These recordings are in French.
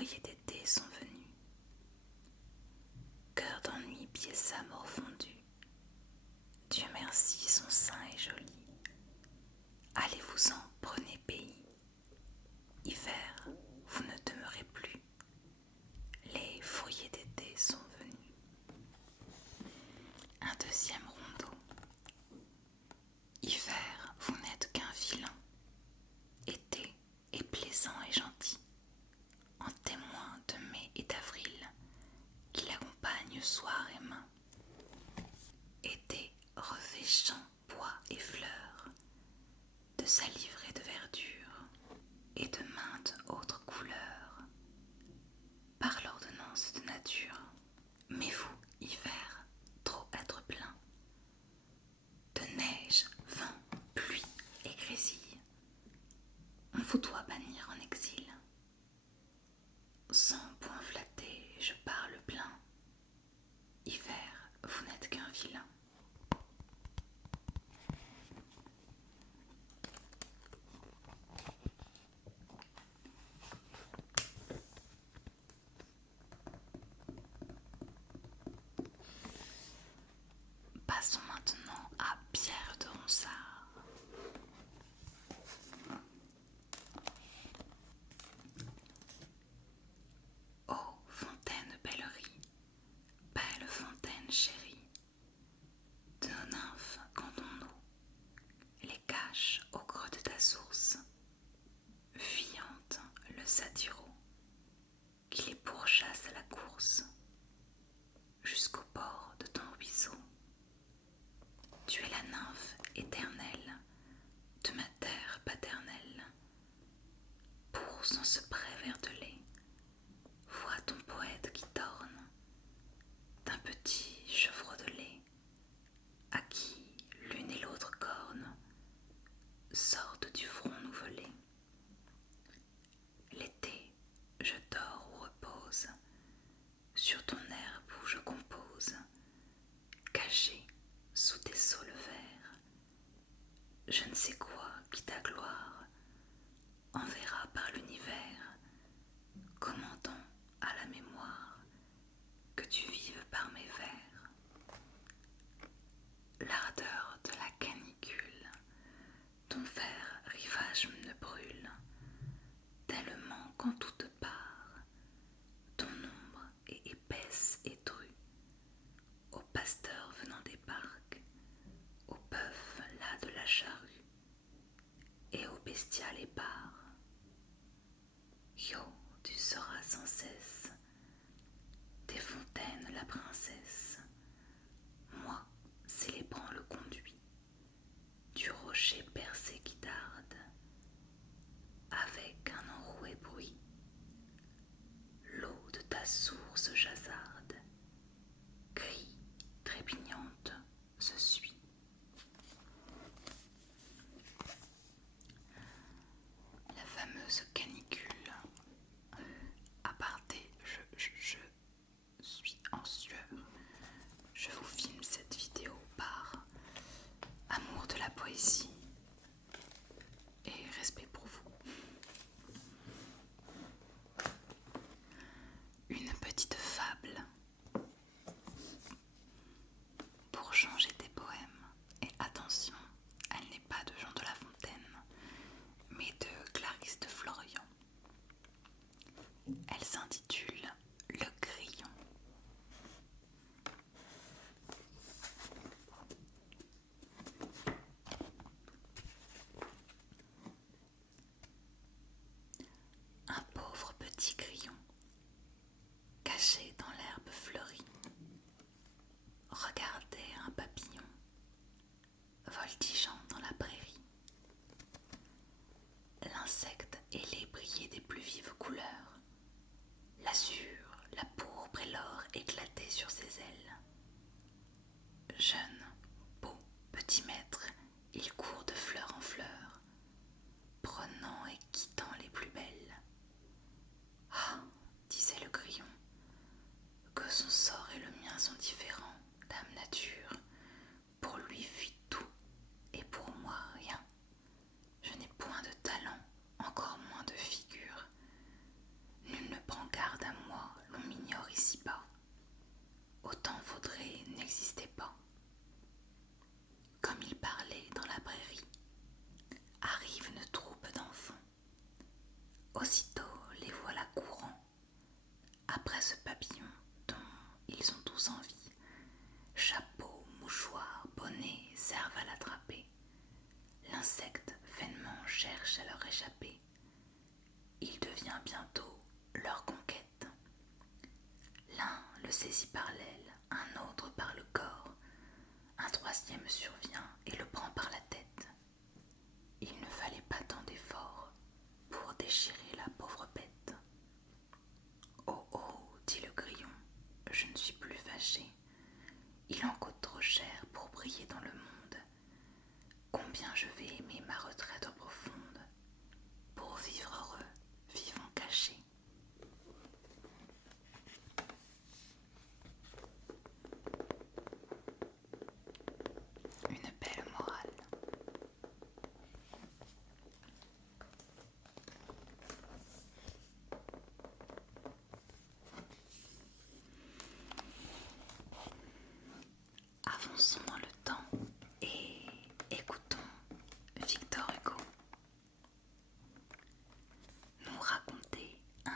fourriers d'été sont venus. Cœur d'ennui, piessa morfondu. Dieu merci, son sein est joli. Allez-vous-en, prenez pays. Hiver, vous ne demeurez plus. Les fourriers d'été sont venus. Un deuxième rondeau. Hiver, vous n'êtes qu'un vilain. Été est plaisant et gentil, en témoin de mai et d'avril, qui l'accompagnent soir et main. Été revêt champs, bois et fleurs, de salive et de verdure, et de maintes autres couleurs, par l'ordonnance de nature. Mais vous, hiver, trop être plein de neige, vent, pluie et grésille, on vous doit bannir en exil. Sans point flatté, je parle plein. Hiver, vous n'êtes qu'un vilain. Passons maintenant à Pierre de Ronsard. Ô fontaine bellerie, belle fontaine chérie, de nos nymphes cantons-nous les caches au creux de ta source, fuyante le satiro, qui les pourchasse à la course, jusqu'au bord de ton ruisseau. Tu es la nymphe éternelle de ma terre paternelle. Pour dans ce pré verdelé, vois ton poète qui torne d'un petit chevreau de lait, à qui l'une et l'autre corne sortent du front nouvelé. L'été, je dors ou repose sur ton herbe où je compose, caché sous tes saules verts. Je ne sais quoi qui ta gloire enverra par l'univers, commandant à la mémoire que tu vives par mes vers. L'ardeur de la canicule, ton vert rivage me brûle, tellement qu'en toute part, ton ombre est épaisse et drue, aux pasteurs venant des parcs, aux bœufs las de la charrue, et aux bestiales épars. Yo, tu seras sans cesse des fontaines la princesse, moi célébrant le conduit du rocher percé qui tarde, avec un enroué bruit, l'eau de ta source jasarde, crie trépignante se suit. La fameuse canicule. Aparté, je suis en sueur. Je vous filme cette vidéo par amour de la poésie et respect pour vous. Une petite fable pour changer tes poèmes. Et attention, elle n'est pas de Jean de La Fontaine, mais de Clarisse de Florian. Elle s'intitule Le Grillon. Un pauvre petit grillon, caché dans l'herbe fleurie, regardait un papillon voltigeant dans la prairie. L'insecte ailé brillait des plus vives couleurs. L'azur, la pourpre et l'or éclataient sur ses ailes. Jeune, beau, petit maître, il court de fleur en fleur, prenant et quittant les plus belles. Ah, vint bientôt leur conquête. L'un le saisit par l'aile, un autre par le corps, un troisième survient et le prend par la tête. Il ne fallait pas tant d'efforts pour déchirer la pauvre bête. Oh oh, dit le grillon, je ne suis plus fâché. Il en coûte trop cher pour briller dans le monde. Combien je vais aimer ma retraite profonde. Pour vivre heureux, vivons cachés. Une belle morale. Avançons dans le temps et écoutons Victor Hugo nous raconter un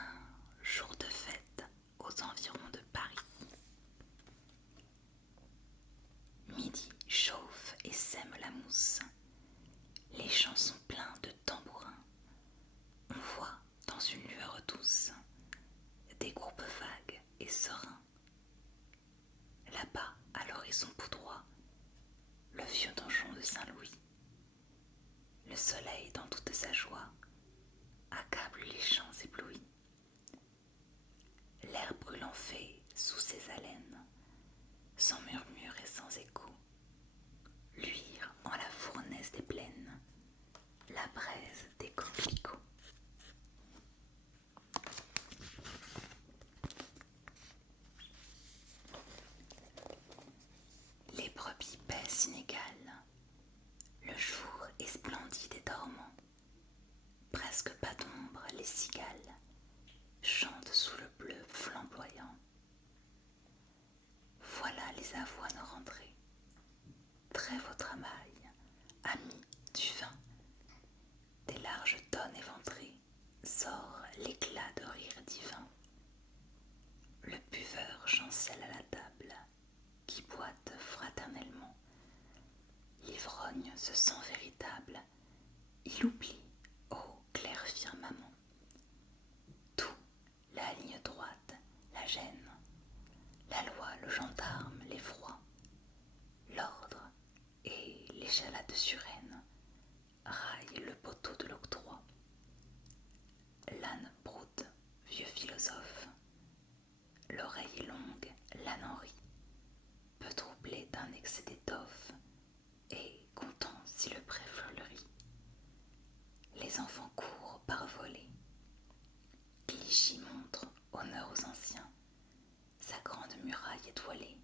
jour de fête aux environs de Paris. Midi chauffe et sème la mousse. Les champs sont pleins de tambourins. On voit dans une lueur douce des groupes vagues et sereins. Là-bas, à l'horizon poudroie, le vieux donjon de Saint-Louis. Le soleil, dans toute sa joie, accable les champs éblouis. L'air brûlant fait, sous ses haleines, sans murmure et sans écho, luire en la fournaise des plaines la braise des coquelicots. Les brebis paissent inégales, le jour est splendide et dormant, presque pas d'ombre, les cigales chantent sous le bleu flamboyant. Voilà les avoines rentrées, trêve au travail, amis du vin, des larges tonnes éventrées, sort l'éclat de rire divin. Le buveur chancelle à la table, qui boite fraternellement. L'ivrogne se sent véritable, il oublie, ô clair firmament, tout, la ligne droite, la gêne, la loi, le gendarme, l'effroi, l'ordre et l'échalade surène raillent le poteau de l'octroi. L'âne broute, vieux philosophe, l'oreille longue, l'âne en rit, peu troublé d'un excès d'étoffe, et content si le pré fleurit. Les enfants courent par volées. Clichy montre honneur aux anciens, sa grande muraille étoilée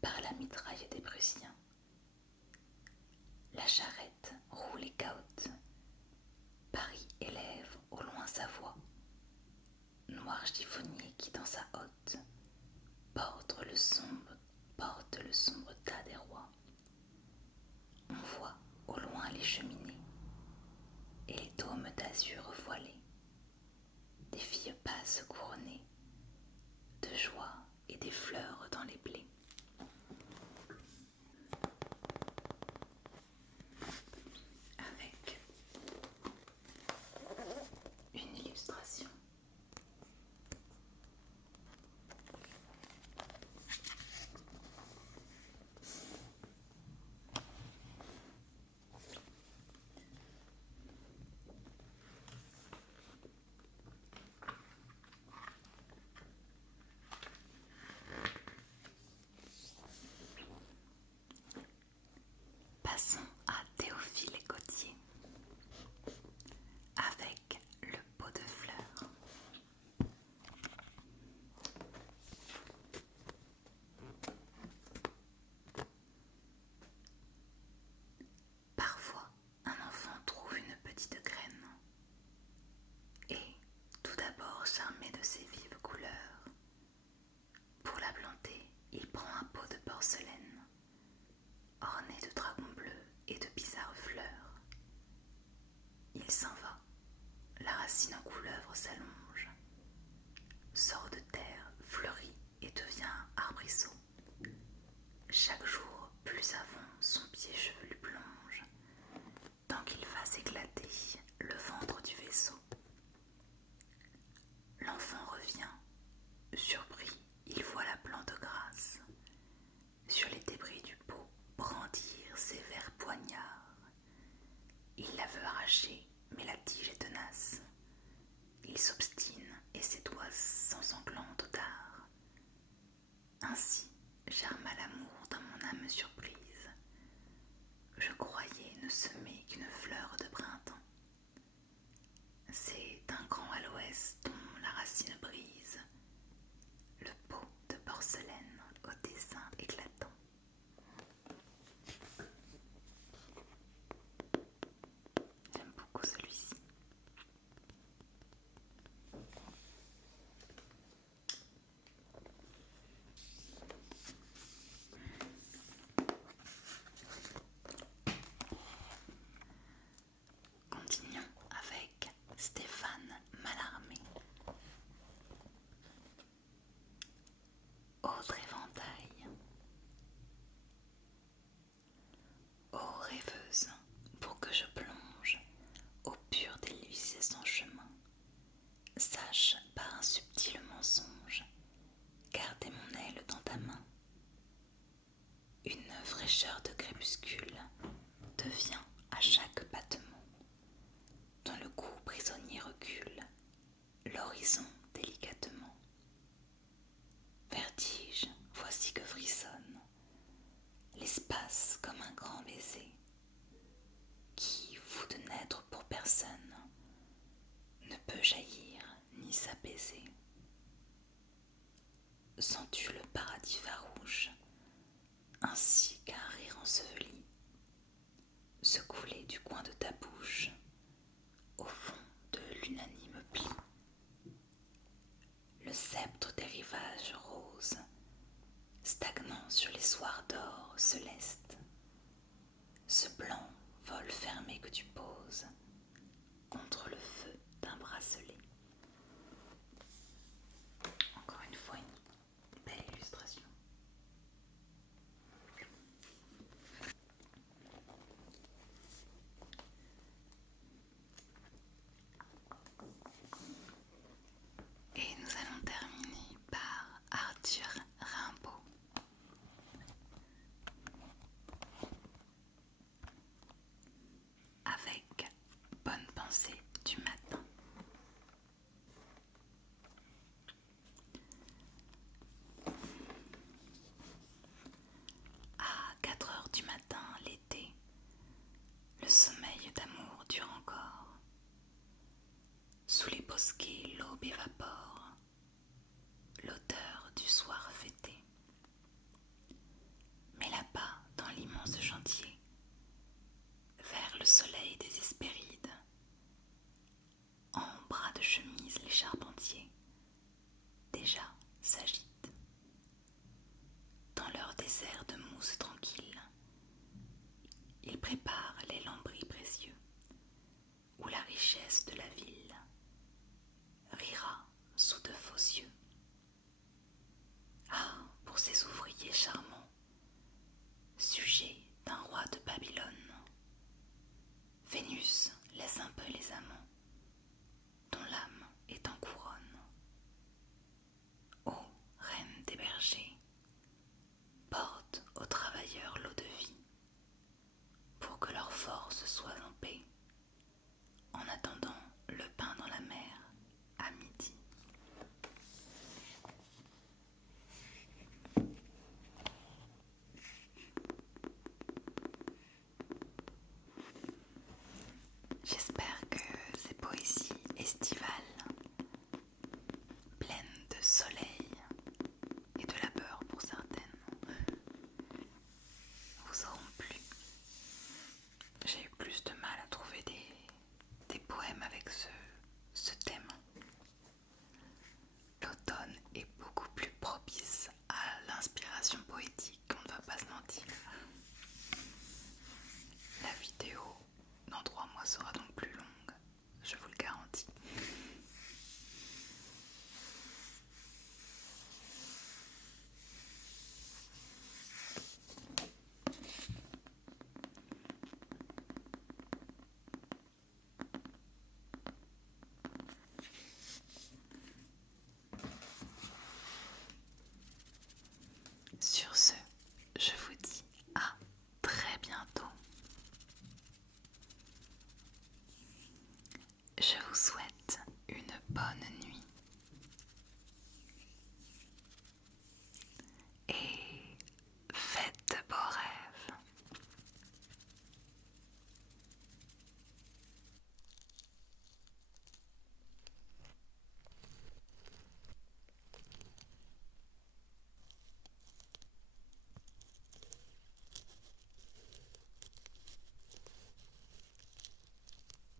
par la mitraille des Prussiens. La charrette roule et cahote, Paris élève au loin sa voix. Noir chiffonnier qui dans sa hotte porte le sombre tas des rois. On voit au loin les cheminées et les dômes d'azur voilés. Des filles passent couronnées de joie et des fleurs dans les blés. Avec une illustration. l'horizon délicatement. Vertige, voici que frissonne l'espace comme un grand baiser, qui, fou de n'être pour personne, ne peut jaillir ni s'apaiser. Sens-tu le paradis farouche, ainsi qu'un rire enseveli, se couler du coin de ta bouche, au fond de l'unanime pli? Le sceptre des rivages roses, stagnant sur les soirs d'or céleste, ce blanc vol fermé que tu poses contre le feu d'un bracelet. Encore une fois, une belle illustration. Et nous allons terminer par Arthur Rimbaud. Avec Bonne pensée du matin. À 4 heures du matin, l'été, le sommeil d'amour dure encore. Sous les bosquets, l'aube évapore l'odeur du soir fêté. Mais là-bas, dans l'immense chantier, vers le soleil des Hespérides, en bras de chemise les charpentiers déjà s'agitent. Dans leur désert de mousse tranquille, ils préparent les lambris précieux, où la richesse de la ville rira sous de faux yeux. Ah, pour ces ouvriers charmants, sujets d'un roi de Babylone, Vénus laisse un peu les amants, dont l'âme est en couronne. Ô reine des bergers, porte aux travailleurs l'eau de vie, pour que leur force soit en paix, en attendant le pain dans la mer à midi. J'espère que ces poésies estivales, pleines de soleil et de labeur pour certaines, vous auront plu. J'ai eu plus de mal à trouver des poèmes avec ce thème. L'automne est beaucoup plus propice à l'inspiration poétique, on ne va pas se mentir. La vidéo dans 3 mois sera donc plus longue, je vous le garantis. Sur ce, je vous dis à très bientôt. Je vous souhaite une bonne nuit.